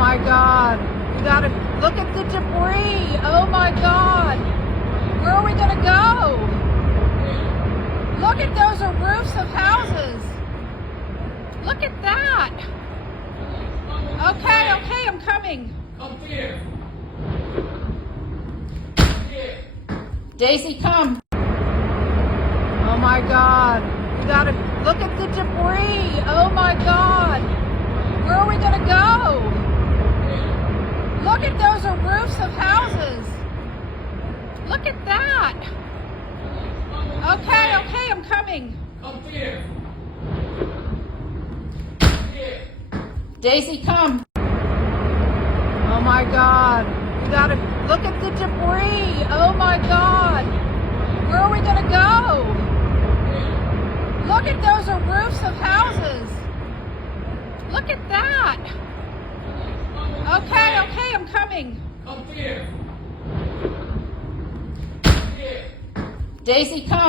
my God. We gotta look at the debris. Oh my God. Where are we gonna go? Look at those are roofs of houses. Look at that. Okay, okay, I'm coming. Come here. Here. Daisy, come. Oh my God. We gotta look at the debris. Oh my God. Where are we gonna go? Look at those are roofs of houses. Look at that. Okay, okay, I'm coming. Come here. Here. Daisy, come. Oh my God. We gotta look at the debris. Oh my God. Where are we gonna go? Look at those are roofs of houses. Look at that. Okay, okay, I'm coming. Come here. Here. Daisy, come.